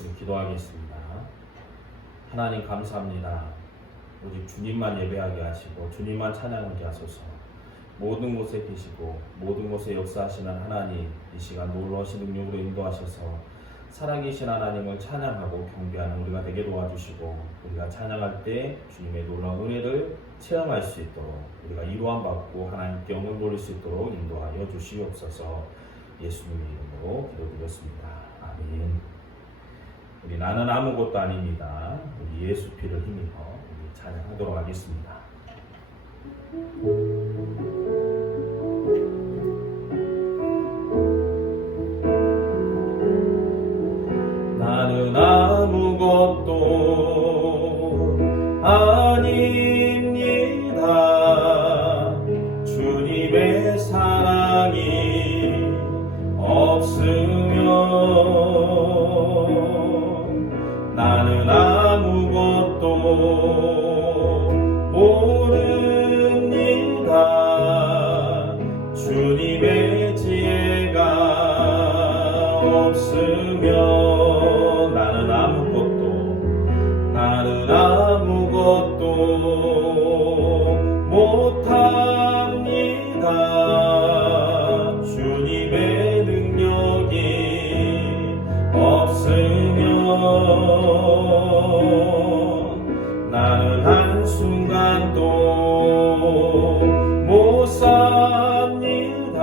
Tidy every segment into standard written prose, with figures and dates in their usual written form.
우리 기도하겠습니다. 하나님 감사합니다. 오직 주님만 예배하게 하시고 주님만 찬양하게 하소서. 모든 곳에 계시고 모든 곳에 역사하시는 하나님, 이 시간 놀라우신 능력으로 인도하셔서 살아계신 하나님을 찬양하고 경배하는 우리가 되게 도와주시고, 우리가 찬양할 때 주님의 놀라운 은혜를 체험할 수 있도록, 우리가 이루함 받고 하나님께 영광 돌릴 수 있도록 인도하여 주시옵소서. 예수님의 이름으로 기도드렸습니다. 아멘. 우리 나는 아무것도 아닙니다. 우리 예수 피를 힘입어 우리 찬양하도록 하겠습니다. 나는 아무것도 아닙니다. 주님의 사랑이 없으면 나는 아무것도 모릅니다. 주님의 지혜가 없으면 나는 아무것도 못합니다. 주님의 능력이 없으면 나는 한순간도 못 삽니다.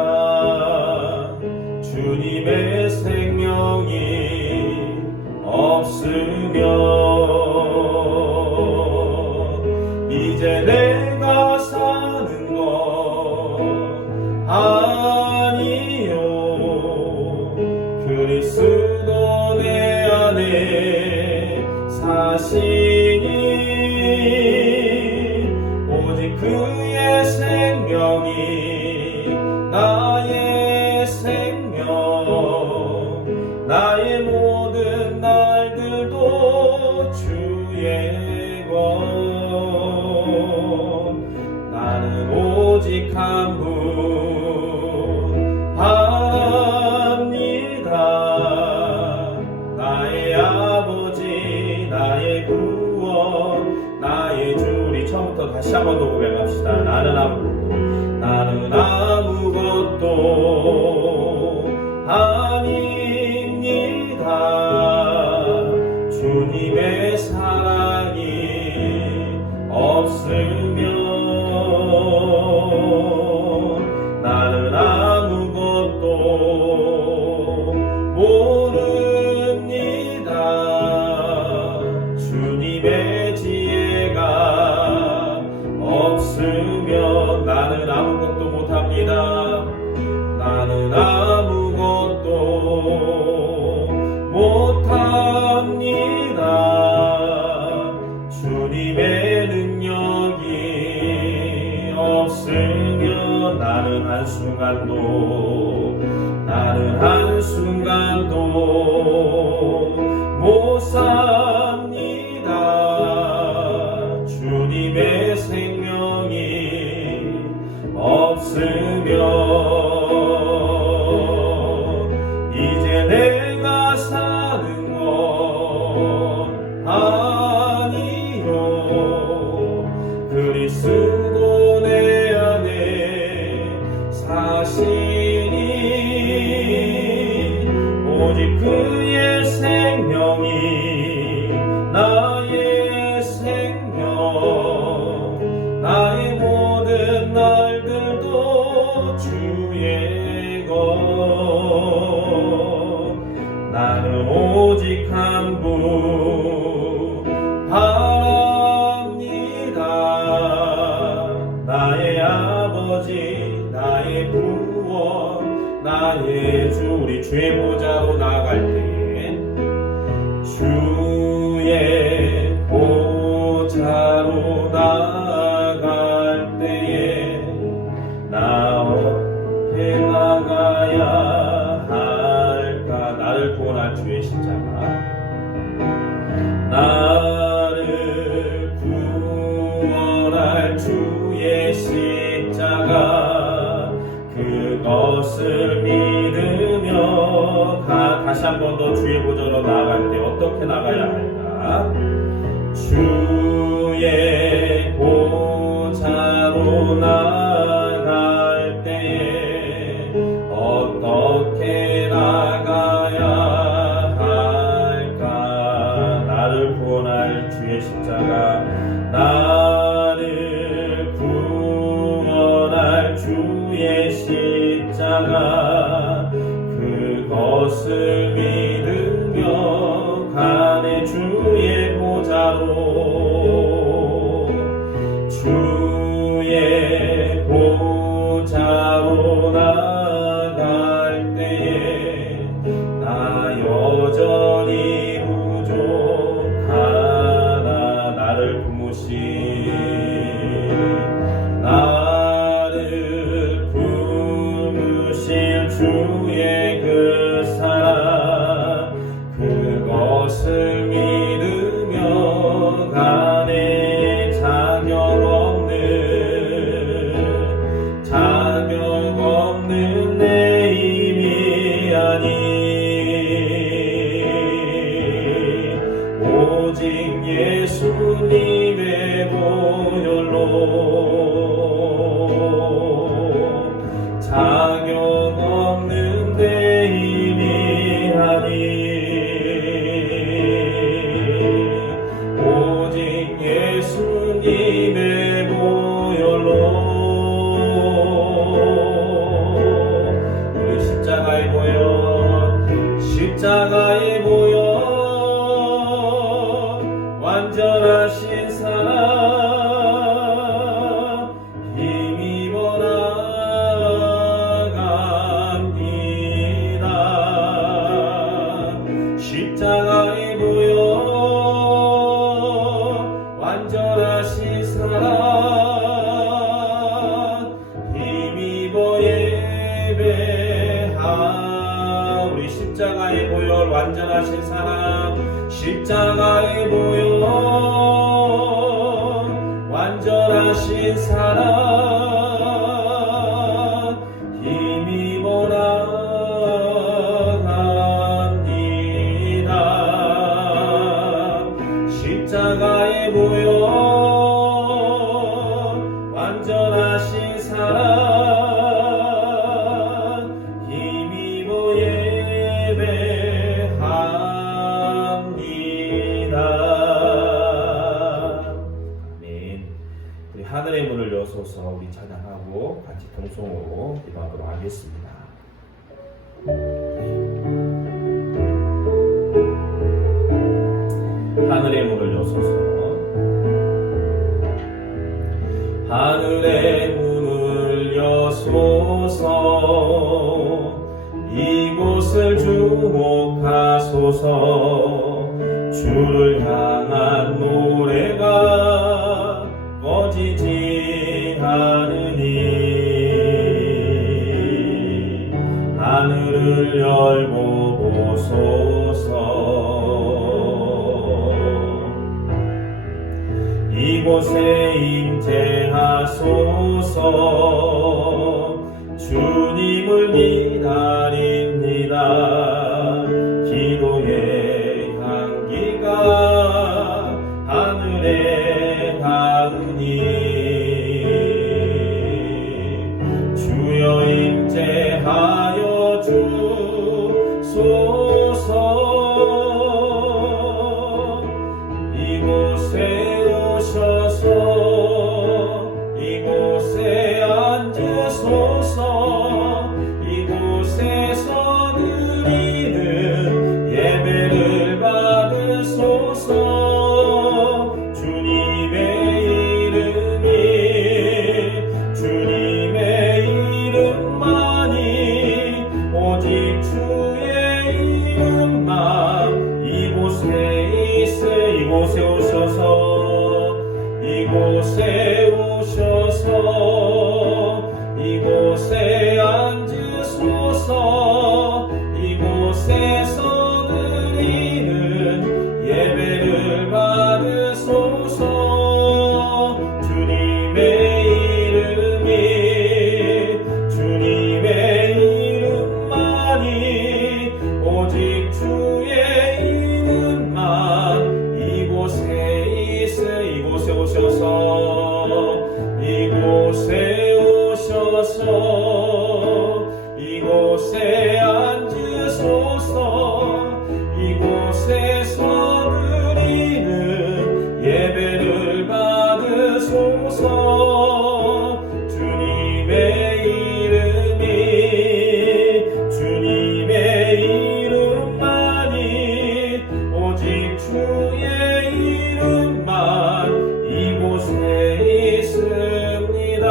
주님의 생명이 없으면 이제 내가 사는 건 아니요. 그리스도 내 안에 사시니 오직 그의 생명이 나의 생명, 나의 모든 날들도 주의 것. 나는 오직 한 분 합니다. 나의 아버지, 나의 구원, 나의 주. 우리 처음부터 다시 한 번 더 고백합시다. 나는 아무것도 아닙니다. 주님의 사랑이 없으면 나는 아무것도 모릅니다. 주님의 지혜가 없으면 나는 아무것도 못합니다. 나는 아무것도 못합니다. 주님의 능력이 없으면 나는 한순간도 못 삽니다. 주님의 생명이 없으면 이제 내가 사는 건 아니요. 그리스도 내 안에 사시니 오직 그의 생명이 나의 생명, 나의 모든 날들도 주의 것. 나는 오직 한 분 바랍니다. 나의 아버지, 나의 구원, 나의 주. 우리 주의 보좌로 나아갈 때에 주의 보좌로 나아갈 때에 나 어떻게 나가야 할까? 나를 구원할 주의 십자가, 나를 구원할 주의 십자가, 그것을 믿으며 다시 한 번 더 주의 보좌로 나아갈 때 어떻게 나가야 할까? 주의 보좌로 나아갈 때에 어떻게 나가야 할까? 나를 구원할 주의 십자가, 나를 구원할 주의 십자가, 그것을 믿으며 가네 주의 보좌로, 주의 보좌로 나갈 때에 나 여전히 부족하나. 나를 부으신, 나를 부으신 주의 그 사랑, 그것을 믿으며 가네. 자격 없는 내 힘이 아니 오직 예수님의 보혈로, 자격 없는 내 힘이 아니 오직 예수님의 보혈로. 우리 십자가의 보혈, 십자가의 보혈, 완전하신 사랑 힘입어 나갑니다. 십자가의 보혈, 완전하신 사랑 힘입어 예배하. 우리 십자가의 보혈, 완전하신 사랑, 십자가의 보혈, 완전하신 사랑 힘입어 나갑니다. 십자가의 보혈, 완전하신 사랑 힘입어 예배합니다. 아멘. 우리 하늘의 문을 여소서 우리 찬양하고 같이 동성으로 기도하도록 하겠습니다. 하늘의 문을 여소서, 하늘의 문을 여소서, 이곳을 주목하소서. 주를 향한 노래가 꺼지지 않으니 하늘을 열고 보소서. 이곳에 임재하소서. 주님을 기다립니다. 기도의 향기가 하늘에 닿으니 주여 임재하여 주소서. 이곳에 오셔서 이곳에 앉으소서. 이곳에서 드리는 예배를 받으소서. 주님의 이름이, 주님의 이름만이, 오직 주의 이름만 이곳에 있어. 이곳에 오셔서, 이곳에 오셔서, 이곳에 앉으소서. 이곳에서 드리는 예배를 받으소서. 주님의 이름이, 주님의 이름만이, 오직 이곳에 앉으소서. 이곳에서 드리는 예배를 받으소서. 주님의 이름만이 오직 주의 이름만 이곳에 있습니다.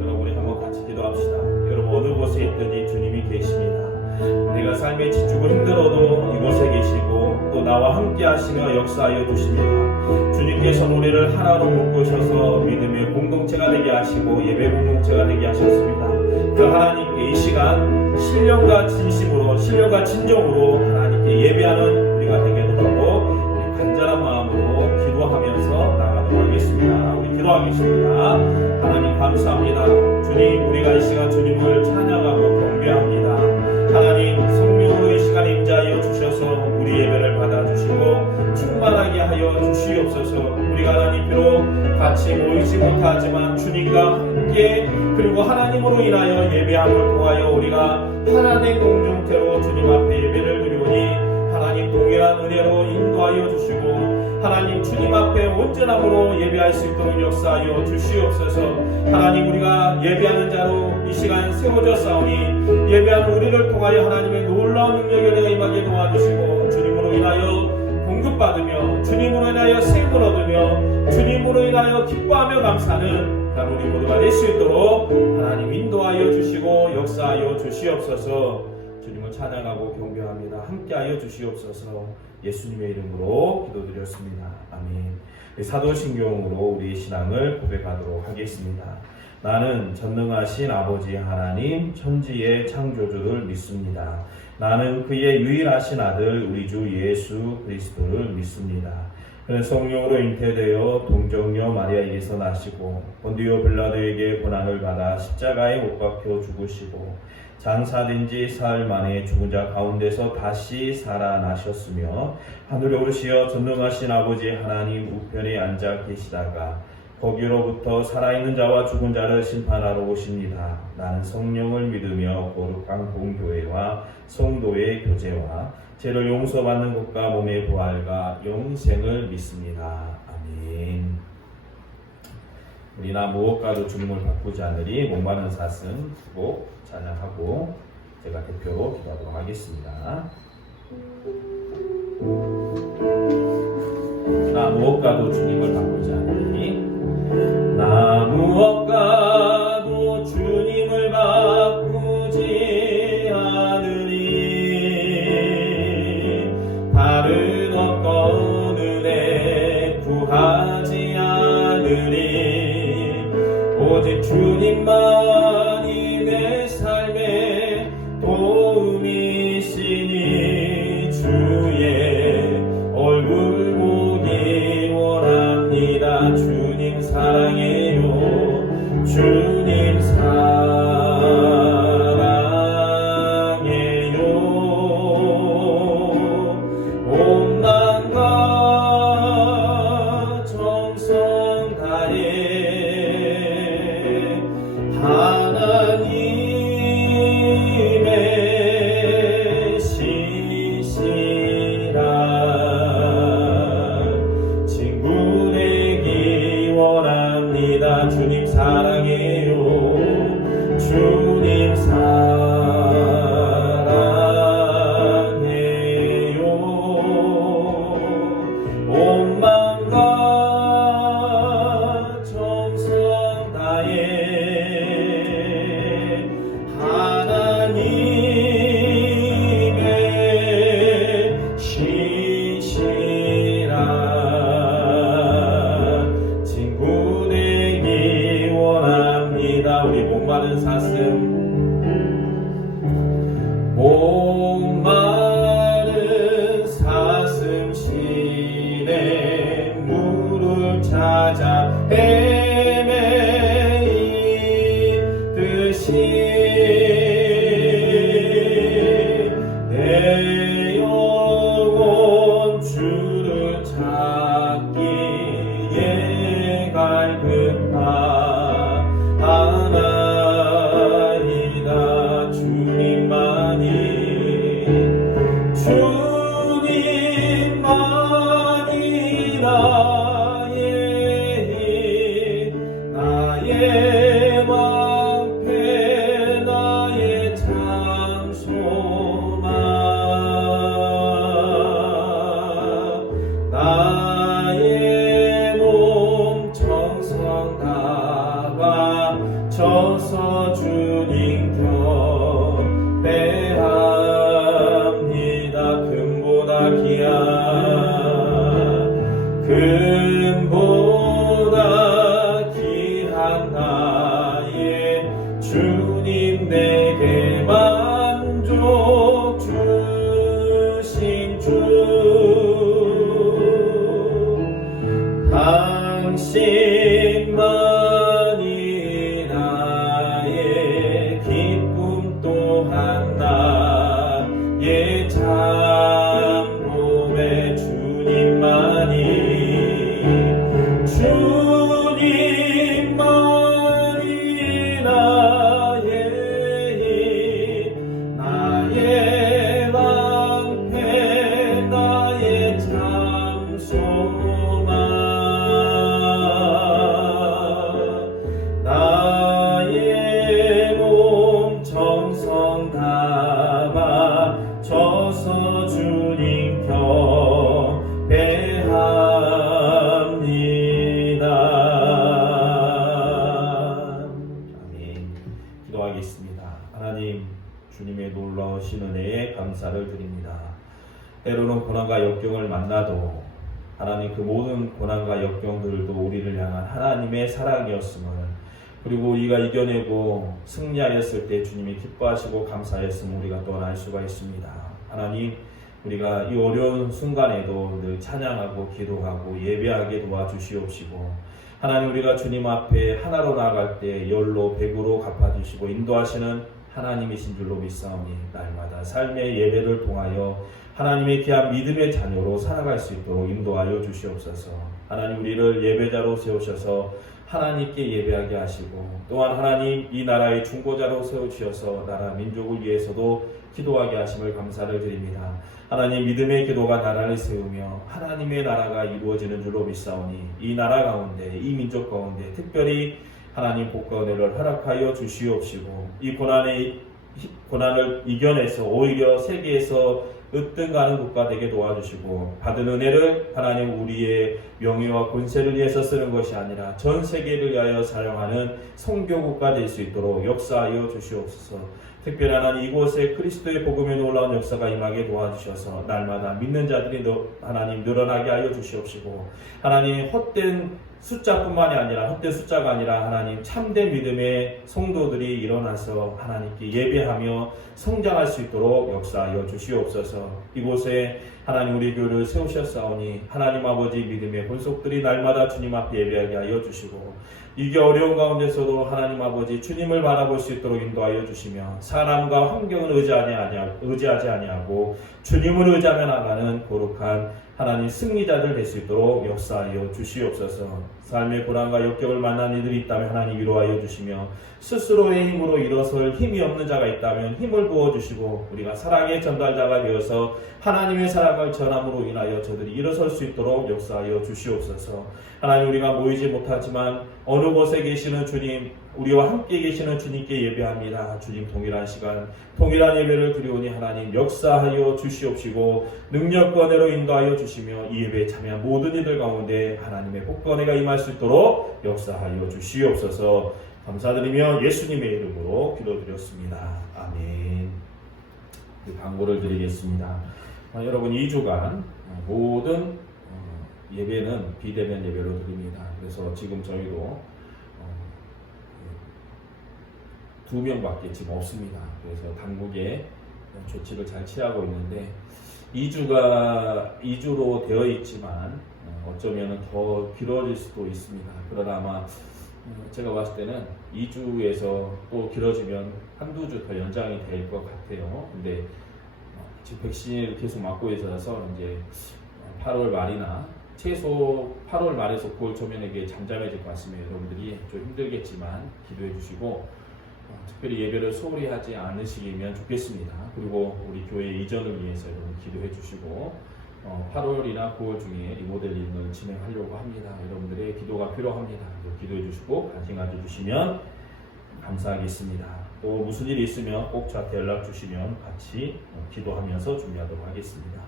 여러분, 우리 한번 같이 기도합시다. 여러분, 어느 곳에 있든지 주님이 계십니다. 내가 삶에 지치고 힘들어도 이곳에 계시고 또 나와 함께 하시며 역사하여 주십니다. 주님께서는 우리를 하나로 묶으셔서 믿음의 공동체가 되게 하시고 예배 공동체가 되게 하셨습니다. 그 하나님께 이 시간 신령과 진심으로, 신령과 진정으로 하나님께 예배하는 우리가 되게 하고 우리 간절한 마음으로 기도하면서 나가도록 하겠습니다. 우리 기도하겠습니다. 하나님 감사합니다. 주님, 우리가 이 시간 주님을 찬양하고 경배합니다. 하나님, 성령으로 이 시간에 임재하여 주셔서 우리 예배를 받아주시고 충만하게 하여 주시옵소서. 우리가 하나님 비록 같이 모이지 못하지만 주님과 함께 그리고 하나님으로 인하여 예배함을 통하여 우리가 하나님의 공동체로 주님 앞에 예배를 드리오니 하나님 동일한 은혜로 인도하여 주시고 하나님 주님 앞에 온전함으로 예배할 수 있도록 역사하여 주시옵소서. 하나님, 우리가 예배하는 자로 이 시간 세워져 싸우니 예배하는 우리를 통하여 하나님의 놀라운 능력에 대해 임하게 도와주시고 주님으로 인하여 공급받으며 주님으로 인하여 생을 얻으며 주님으로 인하여 기뻐하며 감사하는 우리 모두가 될 수 있도록 하나님 인도하여 주시고 역사하여 주시옵소서. 주님을 찬양하고 경배합니다. 함께하여 주시옵소서. 예수님의 이름으로 기도드렸습니다. 아멘. 사도신경으로 우리의 신앙을 고백하도록 하겠습니다. 나는 전능하신 아버지 하나님 천지의 창조주를 믿습니다. 나는 그의 유일하신 아들 우리 주 예수 그리스도를 믿습니다. 그는 성령으로 잉태되어 동정녀 마리아에게서 나시고 본디오 빌라도에게 고난을 받아 십자가에 못 박혀 죽으시고 장사된 지 사흘 만에 죽은 자 가운데서 다시 살아나셨으며 하늘에 오르시어 전능하신 아버지 하나님 우편에 앉아 계시다가 거기로부터 살아있는 자와 죽은 자를 심판하러 오십니다. 나는 성령을 믿으며 거룩한 공교회와 성도의 교제와 죄를 용서받는 것과 몸의 부활과 영생을 믿습니다. 아멘. 우리나 무엇과도 주님을 바꾸지 않으리 목마른 사슴 꼭 찬양하고 제가 대표로 기도하도록 하겠습니다. 나 무엇과도 주님을 바꾸지 않으리 나 무엇과도 주님을 바꾸지 않으리 다른 어떤 은혜 구하지 않으리 오직 주님만이 내 삶의 도움이시니 주의 얼굴 보기 원합니다. 주님 사랑해요. 주님 사랑해요. 온 마음과 정성 다해 응답하셔서 주님 경배합니다. 아멘. 기도하겠습니다. 하나님, 주님의 놀라우신 은혜에 감사를 드립니다. 때로는 고난과 역경을 만나도 하나님 그 모든 고난과 역경들도 우리를 향한 하나님의 사랑이었음을, 그리고 우리가 이겨내고 승리하였을 때 주님이 기뻐하시고 감사하였음을 우리가 또한 알 수가 있습니다. 하나님, 우리가 이 어려운 순간에도 늘 찬양하고 기도하고 예배하게 도와주시옵시고, 하나님, 우리가 주님 앞에 하나로 나아갈 때 열로 백으로 갚아주시고 인도하시는 하나님이신 줄로 믿사오니 날마다 삶의 예배를 통하여 하나님의 귀한 믿음의 자녀로 살아갈 수 있도록 인도하여 주시옵소서. 하나님, 우리를 예배자로 세우셔서 하나님께 예배하게 하시고, 또한 하나님 이 나라의 중보자로 세우셔서 나라 민족을 위해서도 기도하게 하심을 감사를 드립니다. 하나님, 믿음의 기도가 나라를 세우며 하나님의 나라가 이루어지는 줄로 믿사오니 이 나라 가운데, 이 민족 가운데 특별히 하나님 복과 은혜를 허락하여 주시옵시고, 이 고난을 이겨내서 오히려 세계에서 으뜸가는 국가 되게 도와주시고, 받은 은혜를 하나님 우리의 명예와 권세를 위해서 쓰는 것이 아니라 전 세계를 위하여 사용하는 선교국가 될 수 있도록 역사하여 주시옵소서. 특별히 하나님 이곳에 그리스도의 복음에 놀라운 역사가 임하게 도와주셔서 날마다 믿는 자들이 하나님 늘어나게 하여 주시옵시고, 하나님 헛된 숫자뿐만이 아니라, 헛된 숫자가 아니라 하나님 참된 믿음의 성도들이 일어나서 하나님께 예배하며 성장할 수 있도록 역사하여 주시옵소서. 이곳에 하나님 우리 교회를 세우셨사오니 하나님 아버지 믿음의 본속들이 날마다 주님 앞에 예배하게 하여 주시고, 이게 어려운 가운데서도 하나님 아버지 주님을 바라볼 수 있도록 인도하여 주시며, 사람과 환경을 의지하지 아니하고 주님을 의지하며 나가는 거룩한 하나님 승리자들 될 수 있도록 역사하여 주시옵소서. 삶의 고난과 역경을 만난 이들이 있다면 하나님 위로하여 주시며, 스스로의 힘으로 일어설 힘이 없는 자가 있다면 힘을 부어주시고, 우리가 사랑의 전달자가 되어서 하나님의 사랑을 전함으로 인하여 저들이 일어설 수 있도록 역사하여 주시옵소서. 하나님, 우리가 모이지 못하지만 어느 곳에 계시는 주님, 우리와 함께 계시는 주님께 예배합니다. 주님, 동일한 시간 동일한 예배를 드리오니 하나님 역사하여 주시옵시고 능력과 은혜로 인도하여 주시며, 이 예배에 참여한 모든 이들 가운데 하나님의 복과 은혜가 임할 수 있도록 역사하여 주시옵소서. 감사드리며 예수님의 이름으로 기도드렸습니다. 아멘. 광고를 드리겠습니다. 여러분, 2주간 모든 예배는 비대면 예배로 드립니다. 그래서 지금 저희도 2명밖에 지금 없습니다. 그래서 당국의 조치를 잘 취하고 있는데, 2주로 되어 있지만 어쩌면 더 길어질 수도 있습니다. 그러나 아마 제가 봤을 때는 2주에서 또 길어지면 한두 주 더 연장이 될 것 같아요. 근데 지금 백신을 계속 맞고 있어서 이제 8월 말이나 최소 8월 말에서 9월 초면에 잠잠해질 것 같습니다. 여러분들이 좀 힘들겠지만 기도해 주시고, 특별히 예배를 소홀히 하지 않으시면 좋겠습니다. 그리고 우리 교회 이전을 위해서 여러분 기도해 주시고, 8월이나 9월 중에 리모델링을 진행하려고 합니다. 여러분들의 기도가 필요합니다. 기도해 주시고 관심 가져주시면 감사하겠습니다. 또 무슨 일이 있으면 꼭 저한테 연락 주시면 같이 기도하면서 준비하도록 하겠습니다.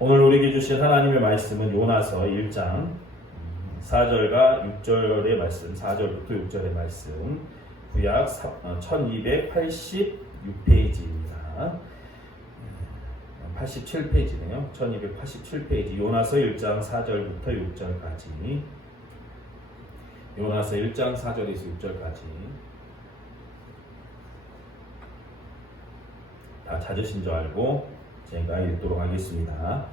오늘 우리에게 주신 하나님의 말씀은 요나서 1장 4절과 6절의 말씀, 4절부터 6절의 말씀, 구약 1286페이지입니다. 87페이지네요. 1287페이지. 요나서 1장 4절부터 6절까지. 요나서 1장 4절에서 6절까지. 다 찾으신 줄 알고 제가 읽도록 하겠습니다.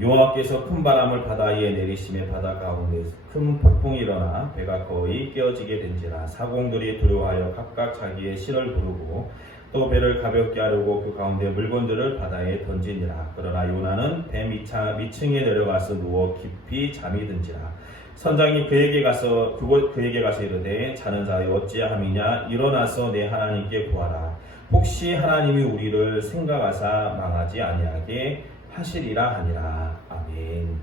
여호와께서 큰 바람을 바다에 내리심에 바다 가운데 큰 폭풍이 일어나 배가 거의 깨어지게 된지라. 사공들이 두려워하여 각각 자기의 신을 부르고 또 배를 가볍게 하려고 그 가운데 물건들을 바다에 던지니라. 그러나 요나는 배 밑층에 내려가서 누워 깊이 잠이 든지라. 선장이 그에게 가서 이르되 자는 자여 어찌함이냐. 일어나서 내 하나님께 구하라. 혹시 하나님이 우리를 생각하사 망하지 아니하게 하시리라 하니라. 아멘.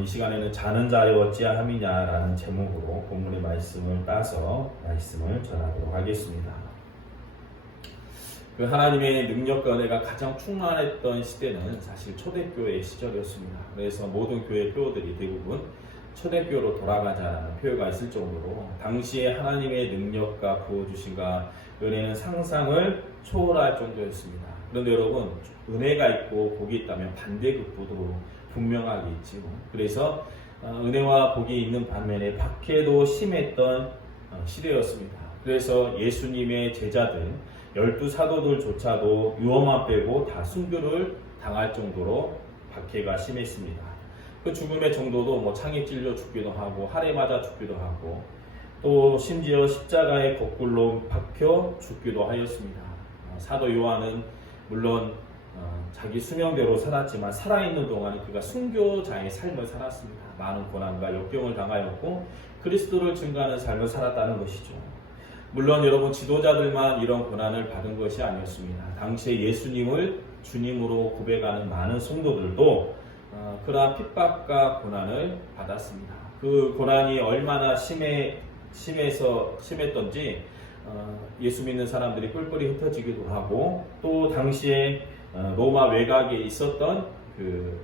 이 시간에는 자는 자여 어찌함이냐라는 제목으로 본문의 말씀을 따서 말씀을 전하도록 하겠습니다. 그 하나님의 능력과 은혜가 가장 충만했던 시대는 사실 초대교회 시절이었습니다. 그래서 모든 교회 교우들이 대부분 초대교회로 돌아가자라는 표현가 있을 정도로 당시에 하나님의 능력과 부어주심과 은혜는 상상을 초월할 정도였습니다. 그런데 여러분, 은혜가 있고 복이 있다면 반대급부도 분명하게 있지요. 그래서 은혜와 복이 있는 반면에 박해도 심했던 시대였습니다. 그래서 예수님의 제자들 12사도들조차도 유언만 빼고 다 순교를 당할 정도로 박해가 심했습니다. 그 죽음의 정도도 뭐 창에 찔려 죽기도 하고 활에 맞아 죽기도 하고 또 심지어 십자가에 거꾸로 박혀 죽기도 하였습니다. 사도 요한은 물론 자기 수명대로 살았지만 살아있는 동안은 그가 순교자의 삶을 살았습니다. 많은 고난과 역경을 당하였고 그리스도를 증거하는 삶을 살았다는 것이죠. 물론 여러분, 지도자들만 이런 고난을 받은 것이 아니었습니다. 당시에 예수님을 주님으로 고백하는 많은 성도들도 그러한 핍박과 고난을 받았습니다. 그 고난이 얼마나 심했던지 예수 믿는 사람들이 뿔뿔이 흩어지기도 하고 또 당시에 로마 외곽에 있었던 그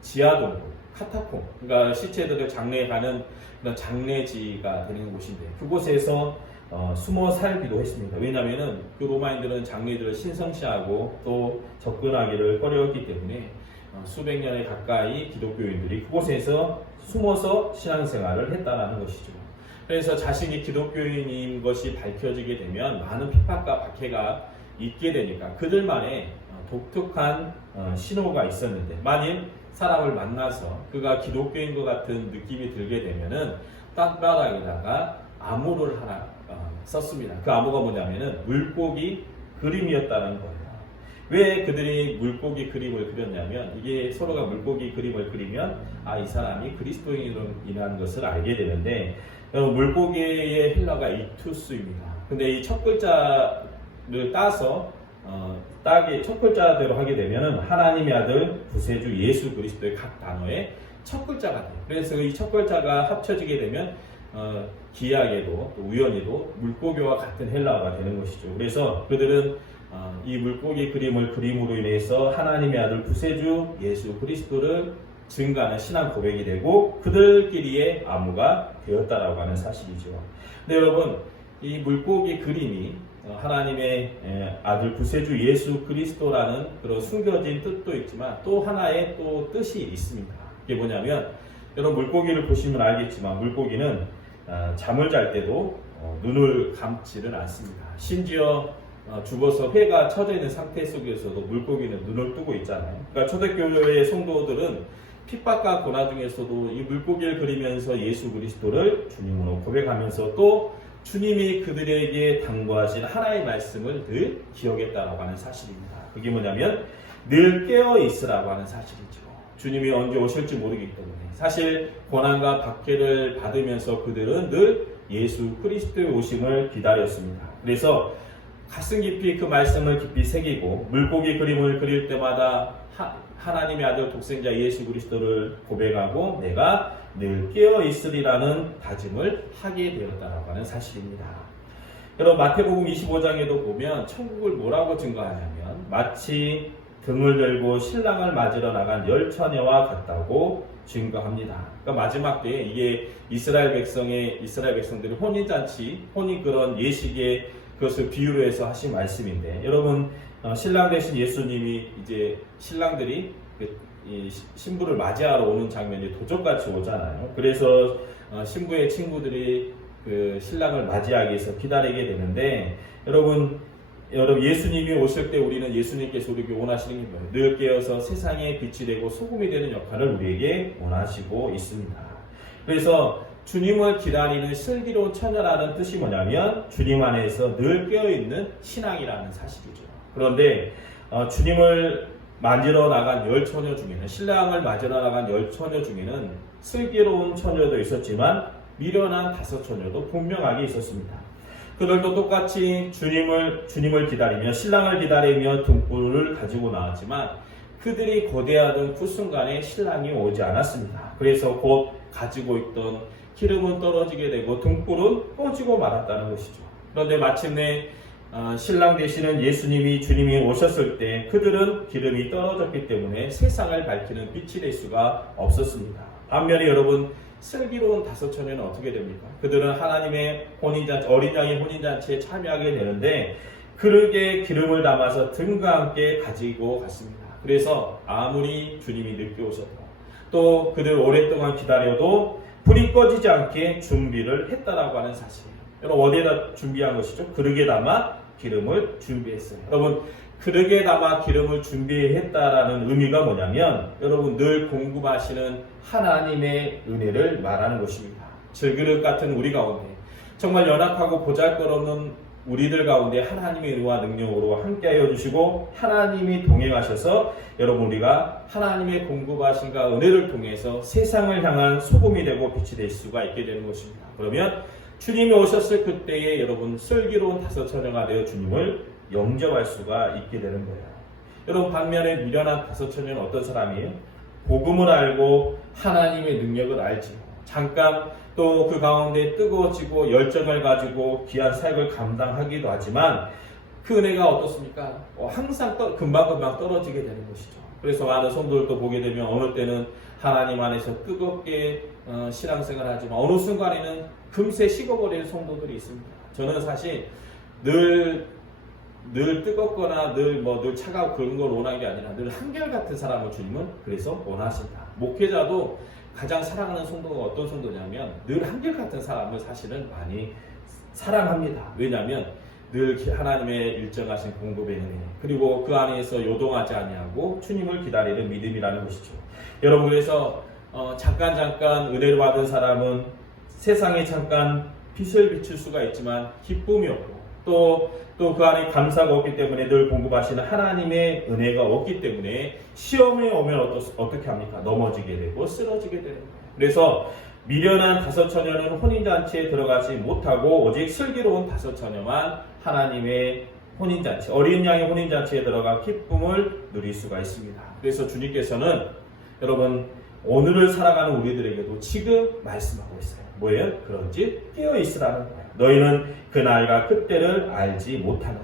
지하동굴, 카타콤, 그러니까 시체들을 장례하는 그런 장례지가 되는 곳인데 그곳에서 숨어 살기도 했습니다. 왜냐하면 그 로마인들은 장례들을 신성시하고 또 접근하기를 꺼려했기 때문에 수백 년에 가까이 기독교인들이 그곳에서 숨어서 신앙생활을 했다는 것이죠. 그래서 자신이 기독교인인 것이 밝혀지게 되면 많은 핍박과 박해가 있게 되니까 그들만의 독특한 신호가 있었는데 만일 사람을 만나서 그가 기독교인 것 같은 느낌이 들게 되면은 땅바닥에다가 암호를 하나 썼습니다. 그 암호가 뭐냐면은 물고기 그림이었다는 거예요. 왜 그들이 물고기 그림을 그렸냐면 이게 서로가 물고기 그림을 그리면 이 사람이 그리스도인이라는 것을 알게 되는데 물고기의 헬라가 이투스입니다. 근데 이 첫 글자를 따서 첫 글자대로 하게 되면 하나님의 아들 구세주 예수 그리스도의 각 단어의 첫 글자가 돼요. 그래서 이 첫 글자가 합쳐지게 되면 기이하게도 또 우연히도 물고기와 같은 헬라어가 되는 것이죠. 그래서 그들은 이 물고기 그림을 그림으로 인해서 하나님의 아들 구세주 예수 그리스도를 증거하는 신앙 고백이 되고 그들끼리의 암호가 되었다라고 하는 사실이죠. 근데 여러분, 이 물고기 그림이 하나님의 아들 구세주 예수 그리스도라는 그런 숨겨진 뜻도 있지만 또 하나의 또 뜻이 있습니다. 그게 뭐냐면 여러분, 물고기를 보시면 알겠지만 물고기는 잠을 잘 때도 눈을 감지를 않습니다. 심지어 죽어서 회가 쳐져 있는 상태 속에서도 물고기는 눈을 뜨고 있잖아요. 그러니까 초대교회의 성도들은 핍박과 고난 중에서도 이 물고기를 그리면서 예수 그리스도를 주님으로 고백하면서 또 주님이 그들에게 당부하신 하나의 말씀을 늘 기억했다라고 하는 사실입니다. 그게 뭐냐면 늘 깨어 있으라고 하는 사실이죠. 주님이 언제 오실지 모르기 때문에 사실 고난과 박해를 받으면서 그들은 늘 예수 그리스도의 오심을 기다렸습니다. 그래서 가슴 깊이 그 말씀을 깊이 새기고 물고기 그림을 그릴 때마다 하나님의 아들 독생자 예수 그리스도를 고백하고 내가 늘 깨어 있으리라는 다짐을 하게 되었다라고 하는 사실입니다. 여러분, 마태복음 25장에도 보면 천국을 뭐라고 증거하냐면 마치 등을 들고 신랑을 맞으러 나간 열 처녀와 같다고 증거합니다. 그러니까 마지막 때에 이게 이스라엘 백성들이 혼인잔치, 그런 예식의 그것을 비유로 해서 하신 말씀인데 여러분, 신랑 되신 예수님이 이제 신랑들이 이 신부를 맞이하러 오는 장면이 도적같이 오잖아요. 그래서 신부의 친구들이 그 신랑을 맞이하기 위해서 기다리게 되는데 여러분 예수님이 오실 때 우리는 예수님께서 우리에게 원하시는 게 뭐예요? 늘 깨어서 세상의 빛이 되고 소금이 되는 역할을 우리에게 원하시고 있습니다. 그래서 주님을 기다리는 슬기로운 처녀라는 뜻이 뭐냐면 주님 안에서 늘 깨어있는 신앙이라는 사실이죠. 그런데 주님을 맞으러 나간 열 처녀 중에는, 신랑을 맞으러 나간 열 처녀 중에는 슬기로운 처녀도 있었지만 미련한 다섯 처녀도 분명하게 있었습니다. 그들도 똑같이 주님을 기다리며 신랑을 기다리며 등불을 가지고 나왔지만 그들이 고대하던 그 순간에 신랑이 오지 않았습니다. 그래서 곧 가지고 있던 기름은 떨어지게 되고 등불은 꺼지고 말았다는 것이죠. 그런데 마침내 신랑 되시는 예수님이 주님이 오셨을 때 그들은 기름이 떨어졌기 때문에 세상을 밝히는 빛이 될 수가 없었습니다. 반면에 여러분 슬기로운 다섯 처녀는 어떻게 됩니까? 그들은 하나님의 혼인잔치, 어린 양의 혼인잔치에 참여하게 되는데 그릇에 기름을 담아서 등과 함께 가지고 갔습니다. 그래서 아무리 주님이 늦게 오셔도 또 그들 오랫동안 기다려도 불이 꺼지지 않게 준비를 했다라고 하는 사실이에요. 여러분 어디에다 준비한 것이죠? 그릇에 담아 기름을 준비했어요. 여러분 그릇에 담아 기름을 준비했다라는 의미가 뭐냐면 여러분 늘 공급하시는 하나님의 은혜를 말하는 것입니다. 질그릇 같은 우리 가운데 정말 연약하고 보잘것없는 우리들 가운데 하나님의 은혜와 능력으로 함께하여 주시고 하나님이 동행하셔서 여러분 우리가 하나님의 공급하신가 은혜를 통해서 세상을 향한 소금이 되고 빛이 될 수가 있게 되는 것입니다. 그러면 주님이 오셨을 그때에 여러분 슬기로운 다섯 처녀가 되어 주님을 영접할 수가 있게 되는 거예요. 여러분 반면에 미련한 다섯 처녀는 어떤 사람이에요? 복음을 알고 하나님의 능력을 알지 잠깐 또 그 가운데 뜨거워지고 열정을 가지고 귀한 사역을 감당하기도 하지만 그 은혜가 어떻습니까? 항상 금방금방 떨어지게 되는 것이죠. 그래서 많은 성도들도 보게 되면 어느 때는 하나님 안에서 뜨겁게 신앙생활을 하지만 어느 순간에는 금세 식어버리는 성도들이 있습니다. 저는 사실 늘 뜨겁거나 늘 차가워 그런 걸 원하는 게 아니라 늘 한결같은 사람을 주님은 그래서 원하신다. 목회자도 가장 사랑하는 성도가 어떤 성도냐면 늘 한결같은 사람을 사실은 많이 사랑합니다. 왜냐하면 늘 하나님의 일정하신 공급의 은혜 그리고 그 안에서 요동하지 아니하고 주님을 기다리는 믿음이라는 것이죠. 여러분 그래서 잠깐 은혜를 받은 사람은 세상에 잠깐 빛을 비출 수가 있지만 기쁨이 없고 또 그 안에 감사가 없기 때문에 늘 공급하시는 하나님의 은혜가 없기 때문에 시험에 오면 어떻게 합니까? 넘어지게 되고 쓰러지게 되는 거예요. 그래서 미련한 다섯 처녀는 혼인잔치에 들어가지 못하고 오직 슬기로운 다섯 처녀만 하나님의 혼인잔치, 어린 양의 혼인잔치에 들어가 기쁨을 누릴 수가 있습니다. 그래서 주님께서는 여러분 오늘을 살아가는 우리들에게도 지금 말씀하고 있어요. 뭐예요? 그런지 깨어있으라는 거예요. 너희는 그날과 그때를 알지 못하느니라.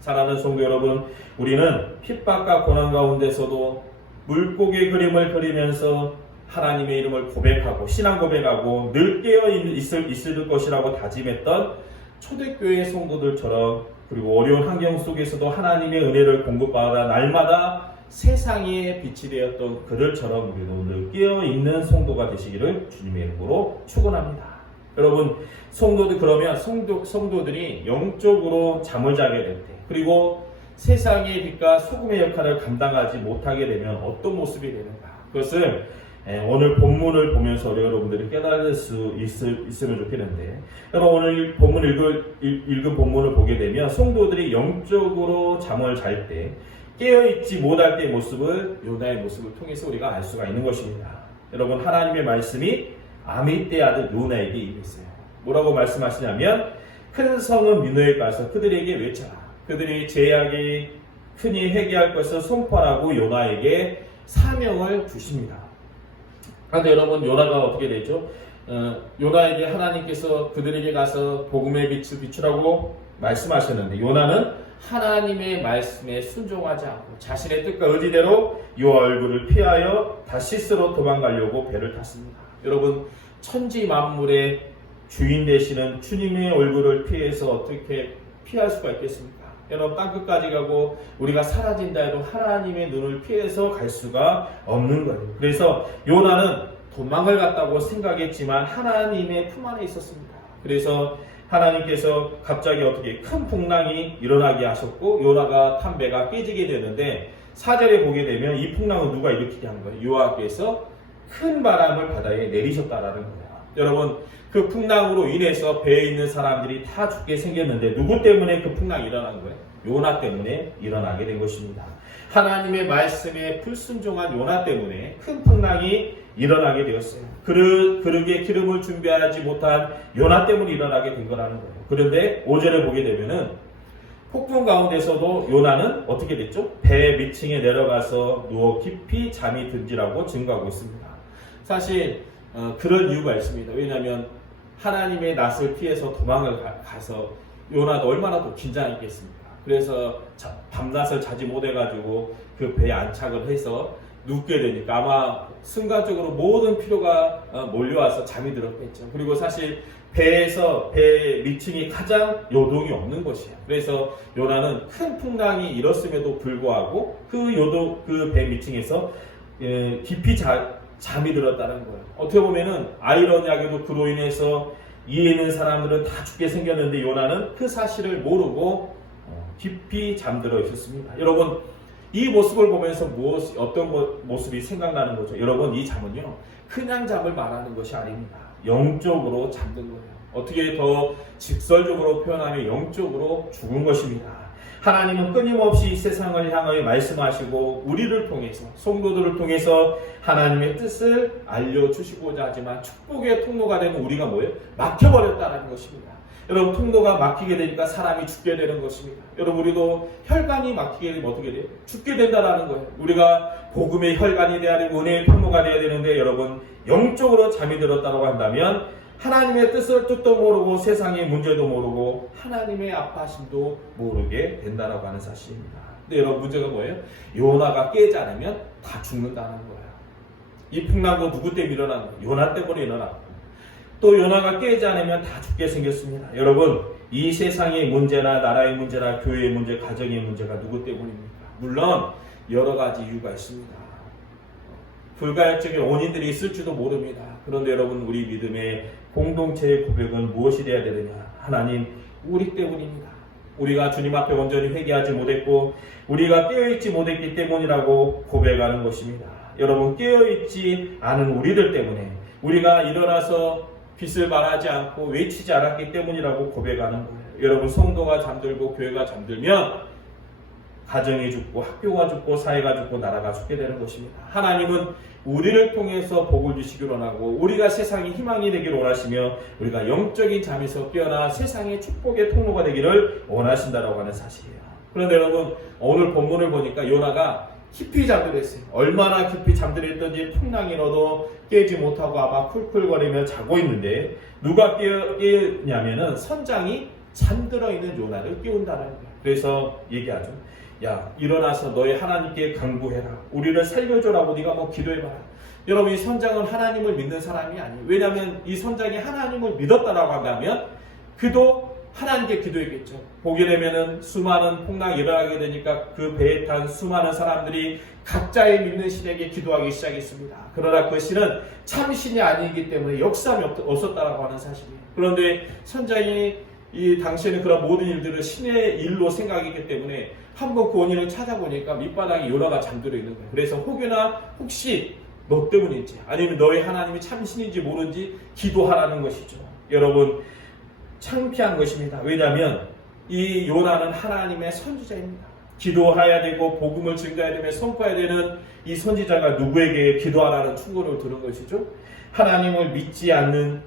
사랑하는 성도 여러분, 우리는 핍박과 고난 가운데서도 물고기 그림을 그리면서 하나님의 이름을 고백하고 신앙 고백하고 늘 깨어있을 것이라고 다짐했던 초대교회 성도들처럼 그리고 어려운 환경 속에서도 하나님의 은혜를 공급받아 날마다 세상의 빛이 되었던 그들처럼 우리도 늘 깨어있는 성도가 되시기를 주님의 이름으로 축원합니다. 여러분 성도들 그러면 성도들이 영적으로 잠을 자게 될 때 그리고 세상의 빛과 소금의 역할을 감당하지 못하게 되면 어떤 모습이 되는가 그것을 오늘 본문을 보면서 여러분들이 깨달을 수 있으면 좋겠는데 여러분 오늘 본문 읽은 본문을 보게 되면 성도들이 영적으로 잠을 잘 때 깨어있지 못할 때의 모습을 요나의 모습을 통해서 우리가 알 수가 있는 것입니다. 여러분 하나님의 말씀이 아미떼 아들 요나에게 임했어요. 뭐라고 말씀하시냐면 큰 성은 니느웨에 가서 그들에게 외쳐라. 그들이 죄악이 흔히 회개할 것을 선포하라고 요나에게 사명을 주십니다. 그런데 여러분 요나가 어떻게 되죠? 요나에게 하나님께서 그들에게 가서 복음의 빛을 비추라고 말씀하셨는데 요나는 하나님의 말씀에 순종하지 않고 자신의 뜻과 의지대로 요 얼굴을 피하여 다시스로 도망가려고 배를 탔습니다. 여러분 천지 만물의 주인 되시는 주님의 얼굴을 피해서 어떻게 피할 수가 있겠습니까? 여러분 땅끝까지 가고 우리가 사라진다 해도 하나님의 눈을 피해서 갈 수가 없는 거예요. 그래서 요나는 도망을 갔다고 생각했지만 하나님의 품 안에 있었습니다. 그래서 하나님께서 갑자기 어떻게 큰 풍랑이 일어나게 하셨고 요나가 탄 배가 깨지게 되는데 4절에 보게 되면 이 풍랑은 누가 일으키게 한 거예요? 여호와께서 큰 바람을 바다에 내리셨다라는 거예요. 여러분 그 풍랑으로 인해서 배에 있는 사람들이 다 죽게 생겼는데 누구 때문에 그 풍랑이 일어난 거예요? 요나 때문에 일어나게 된 것입니다. 하나님의 말씀에 불순종한 요나 때문에 큰 풍랑이 일어나게 되었어요. 그릇에 기름을 준비하지 못한 요나 때문에 일어나게 된 거라는 거예요. 그런데 5절에 보게 되면은 폭풍 가운데서도 요나는 어떻게 됐죠? 배 밑층에 내려가서 누워 깊이 잠이 든지라고 증거하고 있습니다. 사실 그런 이유가 있습니다. 왜냐하면 하나님의 낯을 피해서 도망을 가서 요나도 얼마나 또 긴장했겠습니까? 그래서 밤낮을 자지 못해가지고 그 배에 안착을 해서 눕게 되니까 아마 순간적으로 모든 피로가 몰려와서 잠이 들었겠죠. 그리고 사실 배 밑층이 가장 요동이 없는 곳이에요. 그래서 요나는 큰 풍랑이 일었음에도 불구하고 그 배 밑층에서 깊이 잠이 들었다는 거예요. 어떻게 보면은 아이러니하게도 그로 인해서 이에 있는 사람들은 다 죽게 생겼는데 요나는 그 사실을 모르고 깊이 잠들어 있었습니다. 여러분, 이 모습을 보면서 어떤 모습이 생각나는 거죠? 여러분, 이 잠은요, 그냥 잠을 말하는 것이 아닙니다. 영적으로 잠든 거예요. 어떻게 더 직설적으로 표현하면 영적으로 죽은 것입니다. 하나님은 끊임없이 세상을 향하여 말씀하시고 우리를 통해서, 성도들을 통해서 하나님의 뜻을 알려주시고자 하지만 축복의 통로가 되는 우리가 뭐예요? 막혀버렸다는 것입니다. 여러분, 통로가 막히게 되니까 사람이 죽게 되는 것입니다. 여러분, 우리도 혈관이 막히게 되면 어떻게 돼요? 죽게 된다는 거예요. 우리가 복음의 혈관이 되어야 되고 은혜의 통로가 되어야 되는데, 여러분, 영적으로 잠이 들었다고 한다면 하나님의 뜻도 모르고 세상의 문제도 모르고 하나님의 아파하심도 모르게 된다라고 하는 사실입니다. 근데 여러분, 문제가 뭐예요? 요나가 깨지 않으면 다 죽는다는 거예요. 이 풍랑도 누구 때문에 일어난 거예요? 요나 때문에 일어났고, 또 요나가 깨지 않으면 다 죽게 생겼습니다. 여러분, 이 세상의 문제나 나라의 문제나 교회의 문제, 가정의 문제가 누구 때문입니까? 물론 여러 가지 이유가 있습니다. 불가역적인 원인들이 있을지도 모릅니다. 그런데 여러분, 우리 믿음의 공동체의 고백은 무엇이 되어야 되느냐? 하나님, 우리 때문입니다. 우리가 주님 앞에 온전히 회개하지 못했고 우리가 깨어있지 못했기 때문이라고 고백하는 것입니다. 여러분, 깨어있지 않은 우리들 때문에, 우리가 일어나서 빛을 발하지 않고 외치지 않았기 때문이라고 고백하는 거예요. 여러분, 성도가 잠들고 교회가 잠들면 가정이 죽고 학교가 죽고 사회가 죽고 나라가 죽게 되는 것입니다. 하나님은 우리를 통해서 복을 주시기를 원하고 우리가 세상의 희망이 되기를 원하시며 우리가 영적인 잠에서 깨어나 세상의 축복의 통로가 되기를 원하신다라고 하는 사실이에요. 그런데 여러분, 오늘 본문을 보니까 요나가 깊이 잠들었어요. 얼마나 깊이 잠들었던지 풍랑이 일어도 깨지 못하고 아마 쿨쿨거리며 자고 있는데, 누가 깨냐면은 선장이 잠들어 있는 요나를 깨운다는 거예요. 그래서 얘기하죠. 야, 일어나서 너의 하나님께 간구해라. 우리를 살려줘라고 네가 뭐 기도해봐라. 여러분, 이 선장은 하나님을 믿는 사람이 아니에요. 왜냐하면 이 선장이 하나님을 믿었다라고 한다면 그도 하나님께 기도했겠죠. 보게 되면은 수많은 풍랑이 일어나게 되니까 그 배에 탄 수많은 사람들이 각자의 믿는 신에게 기도하기 시작했습니다. 그러나 그 신은 참 신이 아니기 때문에 역사함이 없었다라고 하는 사실이에요. 그런데 선장이 이 당시에는 그런 모든 일들을 신의 일로 생각했기 때문에 한번 그 원인을 찾아보니까 밑바닥에 요나가 잠들어 있는 거예요. 그래서 혹시 너 때문인지 아니면 너의 하나님이 참신인지 모르는지 기도하라는 것이죠. 여러분, 창피한 것입니다. 왜냐하면 이 요나는 하나님의 선지자입니다. 기도해야 되고 복음을 증거해야 되며 선포해야 되는 이 선지자가 누구에게 기도하라는 충고를 들은 것이죠? 하나님을 믿지 않는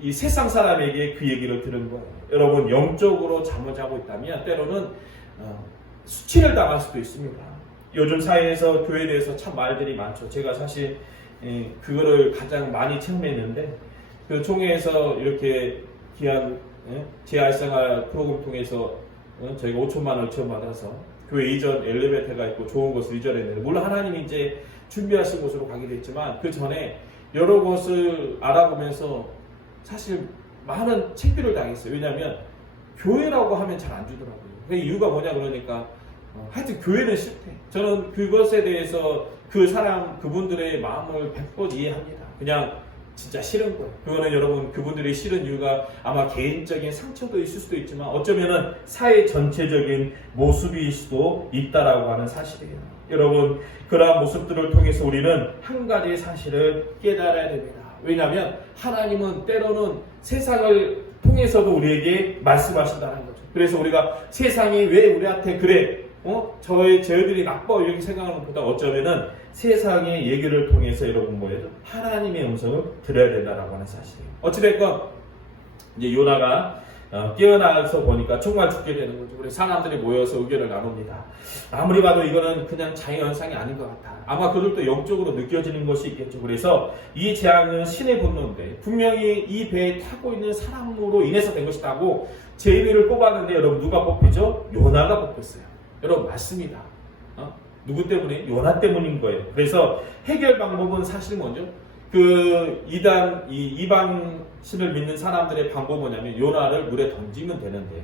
이 세상 사람에게 그 얘기를 들은 거예요. 여러분, 영적으로 잠을 자고 있다면 때로는 수치를 당할 수도 있습니다. 요즘 사회에서 교회에 대해서 참 말들이 많죠. 제가 사실 그거를 가장 많이 체험했는데, 그 총회에서 이렇게 귀한 재활생활 프로그램 통해서 저희가 5천만 원을 지원받아서 교회 이전 엘리베이터가 있고 좋은 곳을 이전했는데, 물론 하나님이 이제 준비하신 곳으로 가게 됐지만 그 전에 여러 곳을 알아보면서 사실 많은 책들을 당했어요. 왜냐하면 교회라고 하면 잘 안 주더라고요. 그 이유가 뭐냐 그러니까 하여튼 교회는 싫대. 저는 그것에 대해서 그분들의 마음을 100번 이해합니다. 그냥 진짜 싫은 거예요. 그거는 여러분, 그분들이 싫은 이유가 아마 개인적인 상처도 있을 수도 있지만 어쩌면은 사회 전체적인 모습일 수도 있다라고 하는 사실이에요. 여러분, 그러한 모습들을 통해서 우리는 한 가지 사실을 깨달아야 됩니다. 왜냐하면 하나님은 때로는 세상을 통해서도 우리에게 말씀하신다는 거죠. 그래서 우리가 세상이 왜 우리한테 그래? 저희들이 나빠 이렇게 생각하는 것보다 어쩌면은 세상의 얘기를 통해서 여러분 뭐예요? 하나님의 음성을 들어야 된다라고 하는 사실이에요. 어찌됐건 이제 요나가 깨어나서 보니까 정말 죽게 되는 거죠. 그래서 사람들이 모여서 의견을 나눕니다. 아무리 봐도 이거는 그냥 자연현상이 아닌 것 같아. 아마 그들도 영적으로 느껴지는 것이 있겠죠. 그래서 이 재앙은 신의 분노인데 분명히 이 배에 타고 있는 사람으로 인해서 된 것이라고 제이비를 뽑았는데 여러분 누가 뽑히죠? 요나가 뽑혔어요. 여러분 맞습니다. 누구 때문에? 요나 때문인 거예요. 그래서 해결 방법은 사실 뭐죠? 그 이방 신을 믿는 사람들의 방법은 뭐냐면 요나를 물에 던지면 되는데,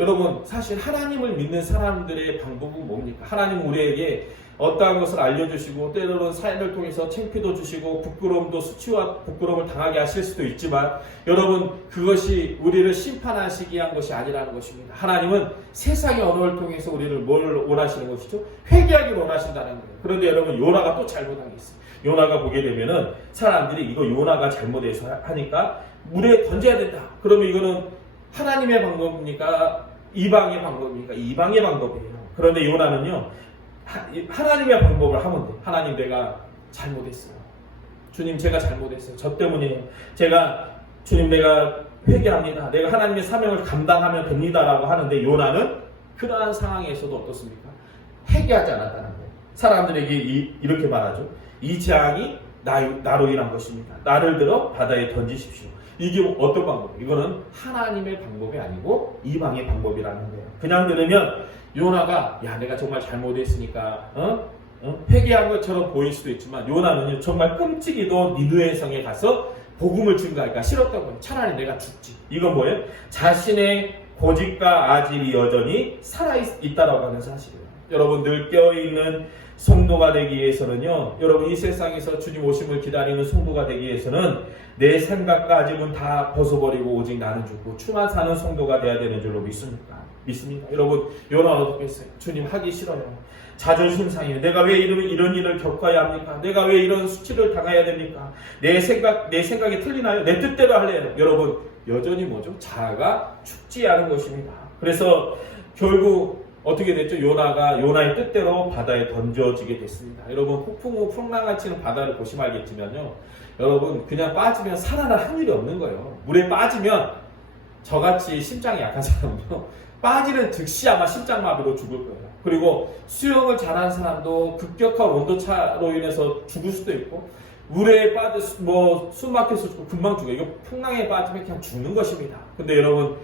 여러분 사실 하나님을 믿는 사람들의 방법은 뭡니까? 하나님 우리에게 어떠한 것을 알려주시고 때로는 사연을 통해서 창피도 주시고 부끄러움도 수치와 부끄러움을 당하게 하실 수도 있지만, 여러분 그것이 우리를 심판하시기 위한 것이 아니라는 것입니다. 하나님은 세상의 언어를 통해서 우리를 뭘 원하시는 것이죠? 회개하기를 원하신다는 거예요. 그런데 여러분 요나가 또 잘못한 게 있어요. 요나가 보게 되면은 사람들이 이거 요나가 잘못해서 하니까 물에 던져야 된다. 그러면 이거는 하나님의 방법입니까? 이방의 방법입니까? 이방의 방법이에요. 그런데 요나는요, 하나님의 방법을 하면 돼. 하나님 내가 잘못했어요. 주님 제가 잘못했어요. 저 때문이에요. 주님 내가 회개합니다. 내가 하나님의 사명을 감당하면 됩니다라고 하는데, 요나는 그러한 상황에서도 어떻습니까? 회개하지 않았다는 거예요. 사람들에게 이렇게 말하죠. 이 재앙이 나로 인한 것입니다. 나를 들어 바다에 던지십시오. 이게 어떤 방법이에요? 이거는 하나님의 방법이 아니고 이방의 방법이라는 거예요. 그냥 들으면 요나가 야 내가 정말 잘못했으니까 회개한 것처럼 보일 수도 있지만, 요나는요 정말 끔찍이도 니느웨 성에 가서 복음을 증거하니까 싫었다고 해요. 차라리 내가 죽지. 이건 뭐예요? 자신의 고집과 아집이 여전히 살아있다라고 하는 사실이에요. 여러분 늘 깨어있는 성도가 되기 위해서는요, 여러분 이 세상에서 주님 오심을 기다리는 성도가 되기 위해서는 내 생각과 아집은 다 벗어버리고 오직 나는 죽고 주만 사는 성도가 돼야 되는 줄로 믿습니까? 여러분 요나는 어떻게 했어요? 주님 하기 싫어요. 자존심 상해요. 내가 왜 이런 일을 겪어야 합니까? 내가 왜 이런 수치를 당해야 됩니까? 내 생각이 틀리나요? 내 뜻대로 할래요. 여러분 여전히 뭐죠? 자아가 죽지 않은 것입니다. 그래서 결국 어떻게 됐죠? 요나의 뜻대로 바다에 던져지게 됐습니다. 여러분 폭풍 후 풍랑을 치는 바다를 보시면 알겠지만요, 여러분 그냥 빠지면 살아날 확률이 없는 거예요. 물에 빠지면 저같이 심장이 약한 사람은요, 빠지는 즉시 아마 심장마비로 죽을 거예요. 그리고 수영을 잘하는 사람도 급격한 온도차로 인해서 죽을 수도 있고, 물에 숨 막혀서 죽고 금방 죽어요. 이거 풍랑에 빠지면 그냥 죽는 것입니다. 근데 여러분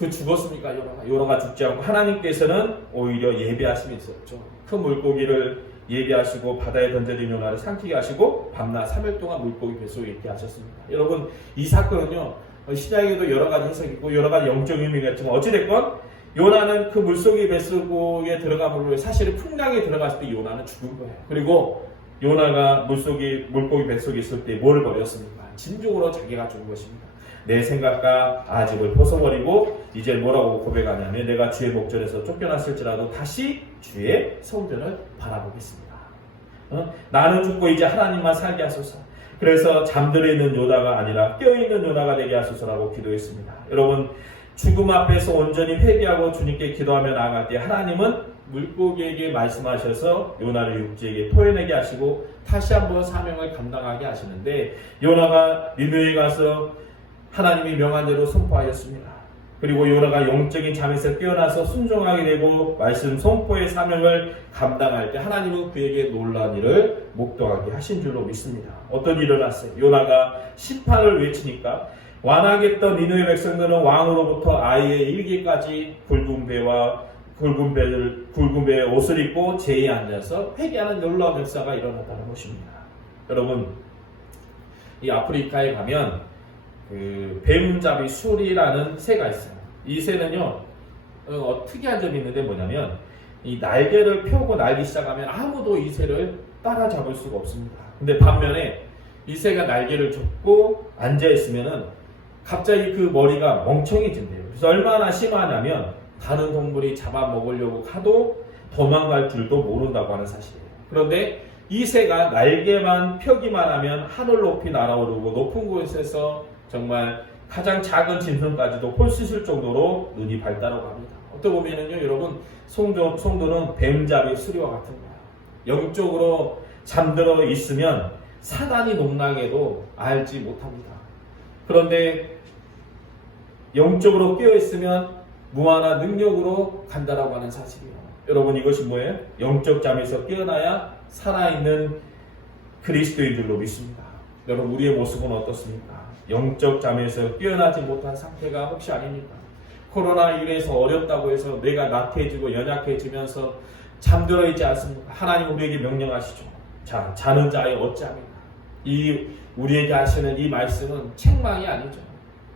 죽었습니까? 요나가 죽지 않고 하나님께서는 오히려 예비하심이 있었죠. 큰 물고기를 예비하시고 바다에 던져진 요나를 삼키게 하시고 밤낮 3일 동안 물고기 뱃속에 있게 하셨습니다. 여러분 이 사건은요, 신약에도 여러 가지 해석이고 여러 가지 영적 의미가 있지만 어찌됐건 요나는 그 물속의 뱃속에 들어감으로 사실은 풍랑에 들어갔을 때 요나는 죽은 거예요. 그리고 요나가 물고기 뱃속에 있을 때 뭘 버렸습니까? 진정으로 자기가 죽은 것입니다. 내 생각과 아집을 벗어버리고 이제 뭐라고 고백하냐면, 내가 주의 목전에서 쫓겨났을지라도 다시 주의 성전을 바라보겠습니다. 나는 죽고 이제 하나님만 살게 하소서. 그래서 잠들어 있는 요나가 아니라 깨어있는 요나가 되게 하소서라고 기도했습니다. 여러분 죽음 앞에서 온전히 회개하고 주님께 기도하며 나아갈 때 하나님은 물고기에게 말씀하셔서 요나를 육지에게 토해내게 하시고 다시 한번 사명을 감당하게 하시는데, 요나가 니느웨에 가서 하나님이 명한 대로 선포하였습니다. 그리고 요나가 영적인 잠에서 깨어나서 순종하게 되고 말씀 선포의 사명을 감당할 때 하나님은 그에게 놀라운 일을 목도하게 하신 줄로 믿습니다. 어떤 일이 일어났어요? 요나가 심판을 외치니까 완악했던 니느웨 백성들은 왕으로부터 아이의 일기까지 굵은 배의 옷을 입고 제에 앉아서 회개하는 놀라운 역사가 일어났다는 것입니다. 여러분 이 아프리카에 가면 그 뱀잡이 수리라는 새가 있어요. 이 새는요 특이한 점이 있는데 뭐냐면, 이 날개를 펴고 날기 시작하면 아무도 이 새를 따라잡을 수가 없습니다. 근데 반면에 이 새가 날개를 접고 앉아있으면은 갑자기 그 머리가 멍청해진대요. 그래서 얼마나 심하냐면 다른 동물이 잡아먹으려고 하도 도망갈 줄도 모른다고 하는 사실이에요. 그런데 이 새가 날개만 펴기만 하면 하늘 높이 날아오르고 높은 곳에서 정말 가장 작은 짐승까지도 볼 수 있을 정도로 눈이 발달하고 합니다. 어떻게 보면은요, 여러분 성도는 뱀잡이 수리와 같은 거예요. 영적으로 잠들어 있으면 사단이 농락해도 알지 못합니다. 그런데 영적으로 깨어 있으면 무한한 능력으로 간다라고 하는 사실이에요. 여러분 이것이 뭐예요? 영적 잠에서 깨어나야 살아있는 그리스도인 줄로 믿습니다. 여러분 우리의 모습은 어떻습니까? 영적 잠에서 깨어나지 못한 상태가 혹시 아닙니까? 코로나 인해서 어렵다고 해서 뇌가 나태해지고 연약해지면서 잠들어 있지 않습니까? 하나님 우리에게 명령하시죠. 자, 자는 자의 어찌합니까? 이 우리에게 하시는 이 말씀은 책망이 아니죠.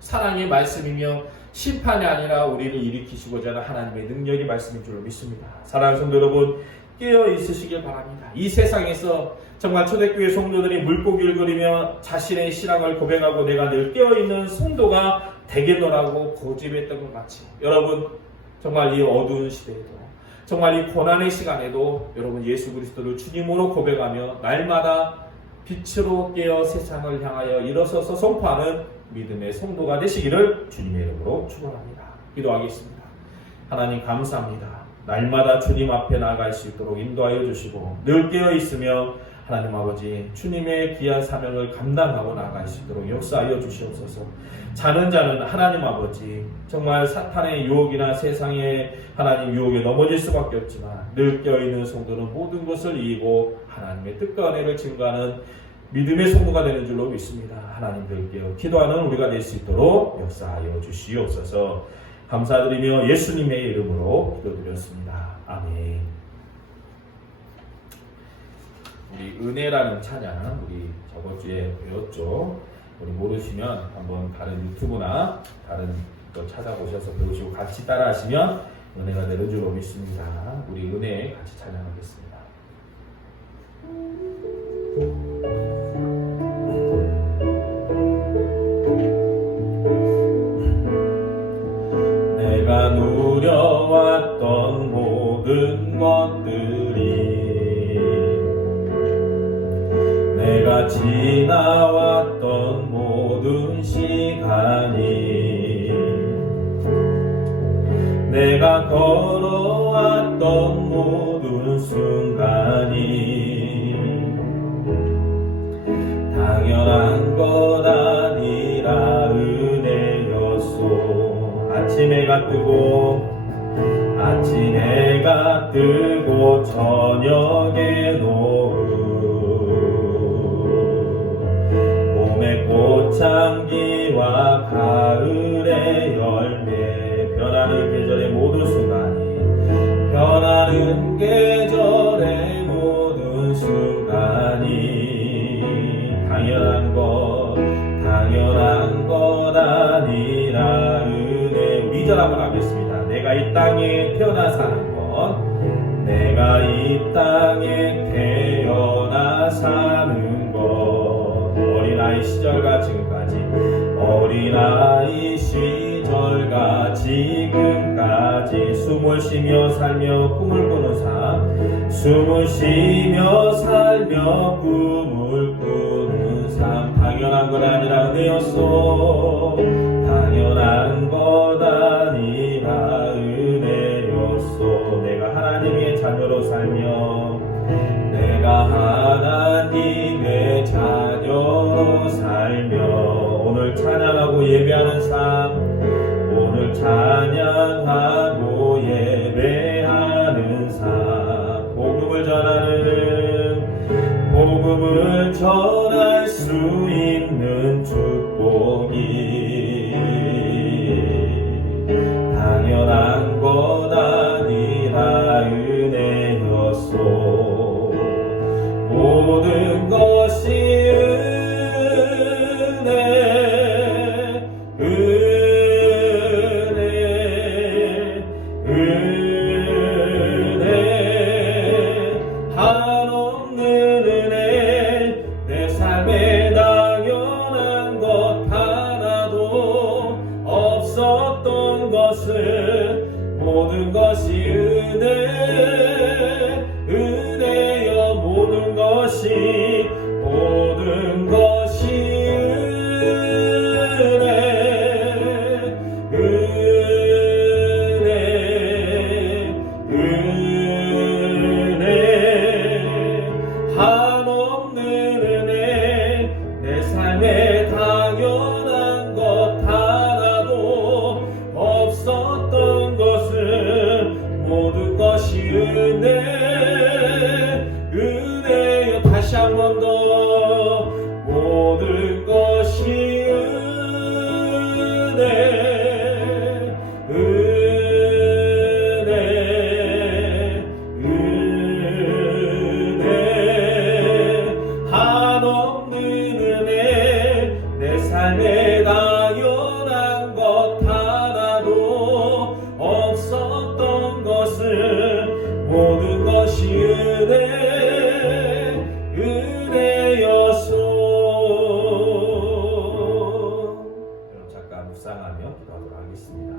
사랑의 말씀이며 심판이 아니라 우리를 일으키시고자 하는 하나님의 능력의 말씀인 줄로 믿습니다. 사랑하는 성도 여러분, 깨어 있으시길 바랍니다. 이 세상에서 정말 초대교회 성도들이 물고기를 그리며 자신의 신앙을 고백하고 내가 늘 깨어있는 성도가 되겠노라고 고집했던 것 같이, 여러분 정말 이 어두운 시대에도, 정말 이 고난의 시간에도 여러분 예수 그리스도를 주님으로 고백하며 날마다 빛으로 깨어 세상을 향하여 일어서서 선포하는 믿음의 성도가 되시기를 주님의 이름으로 축원합니다. 기도하겠습니다. 하나님 감사합니다. 날마다 주님 앞에 나아갈 수 있도록 인도하여 주시고 늘 깨어 있으며 하나님 아버지 주님의 귀한 사명을 감당하고 나아갈 수 있도록 역사하여 주시옵소서. 자는 자는 하나님 아버지 정말 사탄의 유혹이나 세상의 하나님 유혹에 넘어질 수밖에 없지만 늘 깨어있는 성도는 모든 것을 이기고 하나님의 뜻과 은혜를 증거하는 믿음의 성도가 되는 줄로 믿습니다. 하나님 늘 깨어 기도하는 우리가 될 수 있도록 역사하여 주시옵소서. 감사드리며 예수님의 이름으로 기도드렸습니다. 아멘. 우리 은혜라는 찬양 우리 저번 주에 배웠죠. 우리 모르시면 한번 다른 유튜브나 다른 거 찾아보셔서 배우시고 같이 따라하시면 은혜가 되는 줄로 믿습니다. 우리 은혜 같이 찬양하겠습니다. 내가 누려왔던 모든 것들이 내가 지나왔던 모든 시간이 내가 걸어왔던 모든 순간이 당연한 것 아니라 은혜였소. 아침 해가 뜨고 저녁에 노을 봄의 꽃향기와 가을의 열매 변하는 계절의 모든 순간이 변하는 계절의 모든 순간이 당연한 것 아니라 은혜. 2절 한번 하겠습니다. 내가 이 땅에 태어나 사는 것 내가 이 땅에 태어나 사는 것 어린아이 시절과 지금까지 어린아이 시절과 지금까지 숨을 쉬며 살며 꿈을 꾸는 삶 숨을 쉬며 살며 꿈을 꾸는 삶 당연한 것 아니라 은혜였소. 당연한 것 아니라 은혜였소. 내가 하나님의 자녀로 살며 내가 하나님의 자녀로 살며 오늘 찬양하고 예배하는 삶 오늘 찬양하고 예배하는 삶 복음을 전할 수 있는 축복이 당연한 것 아니라 은혜였소. 모든 것이 은혜 한없는 은혜 내 삶에 당연한 것 하나도 없었던 것을 모든 것이 은혜여 모든 것이 은혜 한없는 은혜 내 삶에 당연한 것 하나도 없었던 것을 모든 것이 은혜여 다시 한 번 더 모든 것이 은혜 모든 것이 은혜여서. 그럼 잠깐 묵상하며 기도하도록 하겠습니다.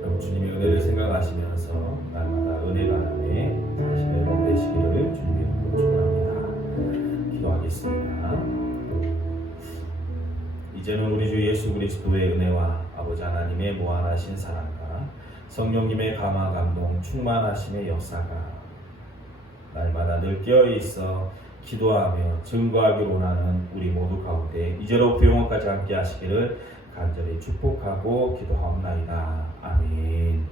그럼 주님의 은혜를 생각하시면서 날마다 은혜가 안에 자신의 몸 되시기를 주님의 이름으로 축원합니다. 기도하겠습니다. 이제는 우리 주 예수 그리스도의 은혜와 아버지 하나님의 무한하신 사랑과 성령님의 감화 감동 충만하심의 역사가 날마다 늘 깨어있어 기도하며 증거하기 원하는 우리 모두 가운데 이제로부터 영원까지 함께 하시기를 간절히 축복하고 기도하옵나이다. 아멘.